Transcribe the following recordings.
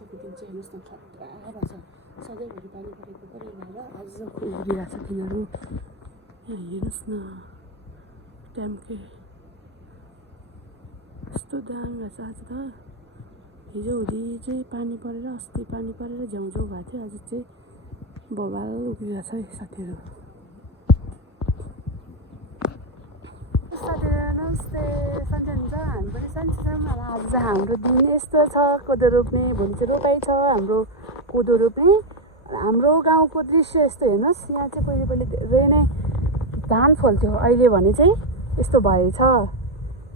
आजको दिन चाहिँ हेर्नुहोस् न खतरा भएको छ सधैँभरि पानी परेको पऱ्यो भएर आजको उभिरहेको छ तिनीहरू यहाँ हेर्नुहोस् न ट्याम्के कस्तो दामी रहेछ आज त हिजोहुरी चाहिँ पानी परेर अस्ति पानी परेर झ्याउझ्याउ भएको थियो आज चाहिँ बबाल उभिरहेको छ है साथीहरू नमस्ते सन्चै हुन्छ हामी पनि सन्चै छौँ आज चाहिँ हाम्रो दिन यस्तो छ कोदो रोप्ने भोलि चाहिँ रोपाइ छ हाम्रो कोदो रोप्ने हाम्रो गाउँको दृश्य यस्तो हेर्नुहोस् यहाँ चाहिँ पहिले धेरै नै धान फल्थ्यो अहिले भने चाहिँ यस्तो भएछ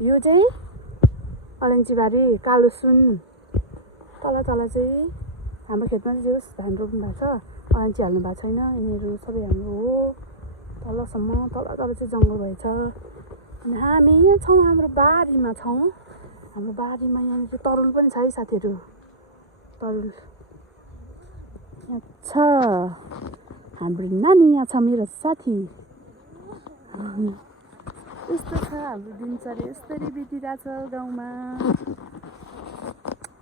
यो चाहिँ अलैँचीबारी कालो सुन तल चाहिँ हाम्रो खेतमा चाहिँ जे होस् धान रोप्नु भएको छ अलैँची हाल्नु भएको छैन यिनीहरू सबै हाम्रो हो तलसम्म तल चाहिँ जङ्गल भएछ अनि हामी यहाँ छौँ हाम्रो बारीमा छौँ हाम्रो बारीमा यहाँनिर तरुल पनि छ है साथीहरू तरुल यहाँ छ हाम्रो नानी यहाँ छ मेरो साथी यस्तो छ हाम्रो दिनचर्या यसरी बितिरहेछ गाउँमा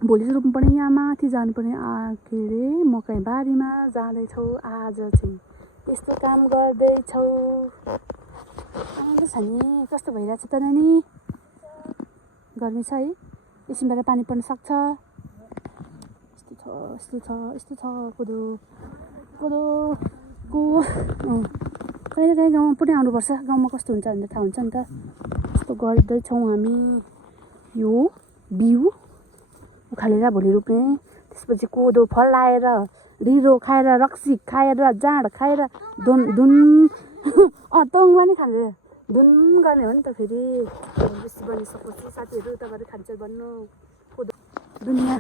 भोलि चाहिँ रोप्नुपर्ने यहाँ माथि जानुपर्ने के अरे मकै बारीमा जाँदैछौँ आज चाहिँ यस्तो काम गर्दैछौँ आउँदै छ नि कस्तो भइरहेछ त नानी गर्मी छ है एकछिनबाट पानी पर्न सक्छ यस्तो छ कोदोको कहिले गाउँमा पनि आउनुपर्छ गाउँमा कस्तो हुन्छ भनेर थाहा हुन्छ नि त यस्तो गर्दैछौँ हामी यो बिउ उखालेर भोलि रोप्ने त्यसपछि कोदो फलाएर ढिँडो खाएर रक्सी खाएर जाँड खाएर धुन तोङ पनि खालेर धुन गर्ने हो नि त फेरि बेसी बनिसकेपछि साथीहरू तपाईँहरू खान्छ भन्नु कोदो दुनियाँ